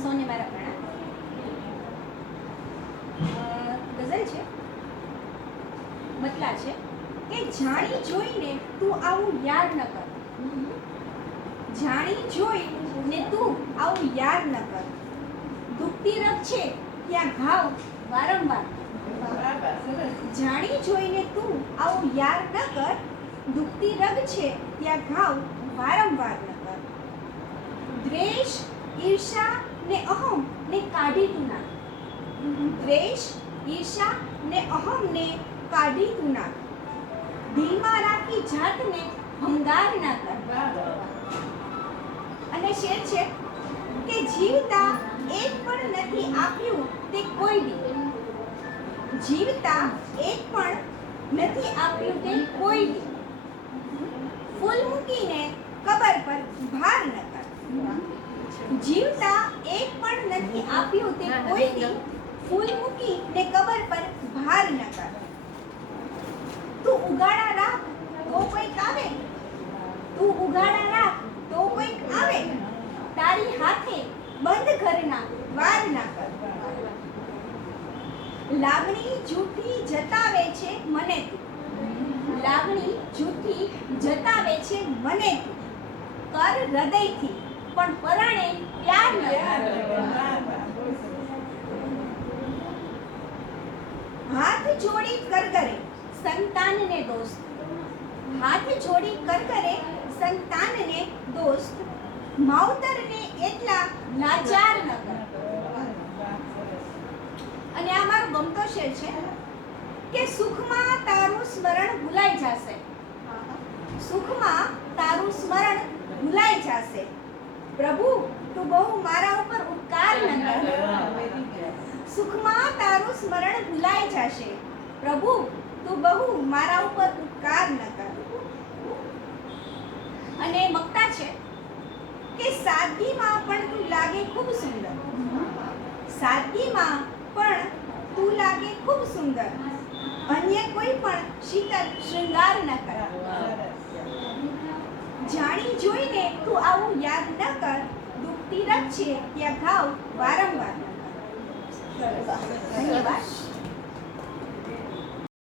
સૌને મારા પ્રણામ. ગઝલ છે? મતલા છે? કે જાણી જોઈને તું આવું યાર ન કર. જાણી જોઈ ને તું આવું યાર ન કર. દુખતી રગ છે ત્યાં ઘાવ વારંવાર. જાણી જોઈને તું આવું યાર ન કર. દુખતી રગ છે ત્યાં ઘાવ વારંવાર ન કર. દ્વેષ ઈર્ષા ને અહમ ને કાઢી તું નાખ. દ્વેષ, ઈર્ષા ને અહમ ને કાઢી તું નાખ. દિલમાં રાખી જાતને હમદાર ના કર. અને શેર છે કે જીવતા એક પણ નથી આપ્યું તે કોઈ દી. જીવતા એક પણ નથી આપ્યું તે કોઈ દી. ફૂલ મૂકીને કબર પર ભાર ન કર. જીવતા એક પણ નથી આપ્યું તે કોઈ ફૂલ મૂકી ને કબર પર ભાર ન કર. તું ઉગાડા રાખ તો કોઈક આવે. તું ઉગાડા રાખ તો કોઈક આવે. તારી હાથે બંધ ઘરના વાર ના કર. લાગણી જૂઠી જતાવે છે મને તું. લાગણી જૂઠી જતાવે છે મને તું. કર હૃદયથી. પણ પરાણે પ્યાર ન હાથ જોડી કરગરે સંતાનને દોસ્ત. હાથ જોડી કરગરે સંતાનને દોસ્ત. માવતરને એટલા લાચાર ન કર. અને આ મારો ગમતો શેર છે કે સુખમાં તારું સ્મરણ ભૂલાઈ જશે. સુખમાં તારું સ્મરણ ભૂલાઈ જશે. પ્રભુ, તું બહુ મારા ઉપર ઉપકાર ન કર. સુખમાં તારું સ્મરણ ભૂલાઈ જશે. પ્રભુ, તું બહુ મારા ઉપર ઉપકાર ન કર. અને મક્તા છે કે સાદગીમાં પણ તું લાગે ખૂબ સુંદર. સાદગીમાં પણ તું લાગે ખૂબ સુંદર. અન્ય કોઈ પણ શીતલ શૃંગાર ન કર. જાણી જોઈને તું આવું યાદ ન કર. દુખતી રગ છે ત્યાં ઘાવ વારંવાર. ધન્યવાદ.